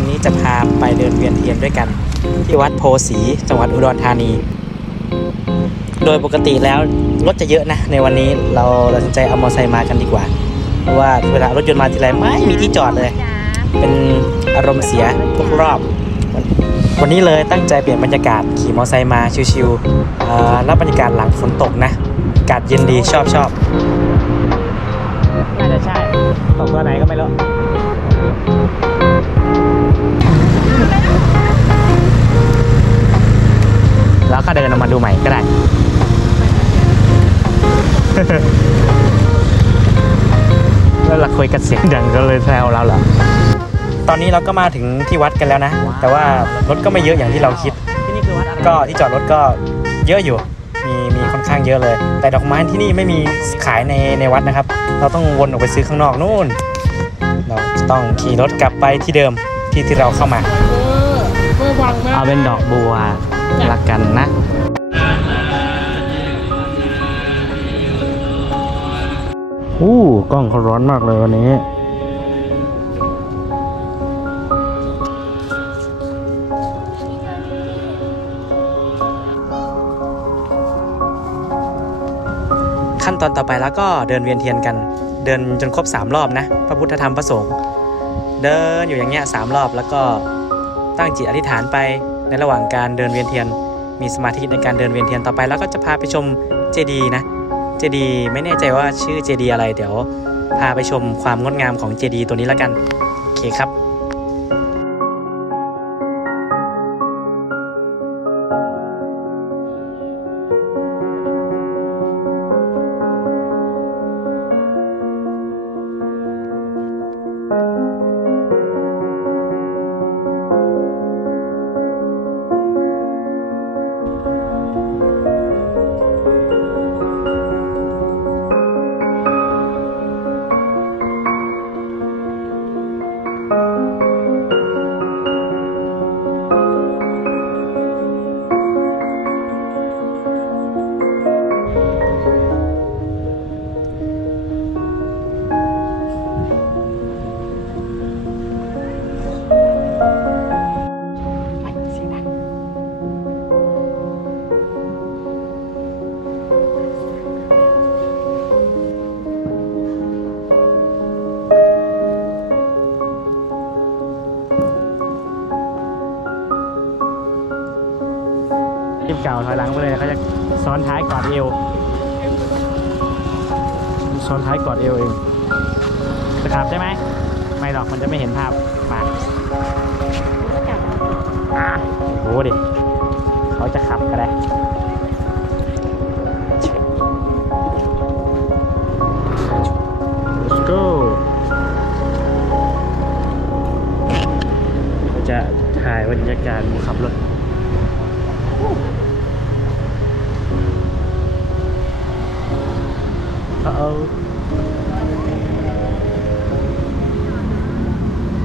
วันนี้จะพาไปเดินเวียนเทียนด้วยกัน ที่วัดโพสีจังหวัดอุดรธานี โดยปกติแล้วรถจะเยอะนะ ในวันนี้เราตัดสินใจเอามอเตอร์ไซค์มากันดีกว่า เพราะว่าเวลารถยนต์มาทีไรไม่มีที่จอดเลย เป็นอารมณ์เสียทุกรอบ วันนี้เลยตั้งใจเปลี่ยนบรรยากาศขี่มอเตอร์ไซค์มาชิวๆรับบรรยากาศหลังฝนตกนะอากาศเย็นดีชอบชอบน่าจะใช่ตกตัวไหนก็ไม่รู้ แล้วเราคุยกันเสียงดังก็เลยแซวเราเหรอ ตอนนี้เราก็มาถึงที่วัดกันแล้วนะ แต่ว่ารถก็ไม่เยอะอย่างที่เราคิด ที่นี่คือวัดอะไรก็ที่จอดรถก็เยอะอยู่ มีมีค่อนข้างเยอะเลย แต่ดอกไม้ที่นี่ไม่มีขายในในวัดนะครับ เราต้องวนออกไปซื้อข้างนอกนู่น เราจะต้องขี่รถกลับไปที่เดิมที่ที่เราเข้ามาเมื่อวังมากเอาเป็นดอกบัวละกันนะ อู้กล้องเขาร้อนมากเลยวันนี้ ขั้นตอนต่อไปแล้วก็เดินเวียนเทียนกัน เดินจนครบ 3 รอบนะ พระพุทธธรรมพระสงฆ์เดินอยู่อย่างเงี้ยสามรอบแล้วก็ตั้งจิตอธิษฐานไปในระหว่างการเดินเวียนเทียน มีสมาธิในการเดินเวียนเทียนต่อไปแล้วก็จะพาไปชมเจดีย์นะ เจดีย์ไม่แน่ใจว่าชื่อเจดีย์อะไร เดี๋ยวพาไปชมความงดงามของเจดีย์ตัวนี้แล้วกัน โอเคครับ รีบเก่าถอยหลังไปเลยเขาจะซ้อนท้ายกอดเอวซ้อนท้ายกอดเอวเองจะขับใช่ไหมไม่หรอกมันจะไม่เห็นภาพมาโอ้โหดิเขาจะขับก็ได้ Let's go เราจะถ่ายบรรยากาศมูขับรถ Uh-oh.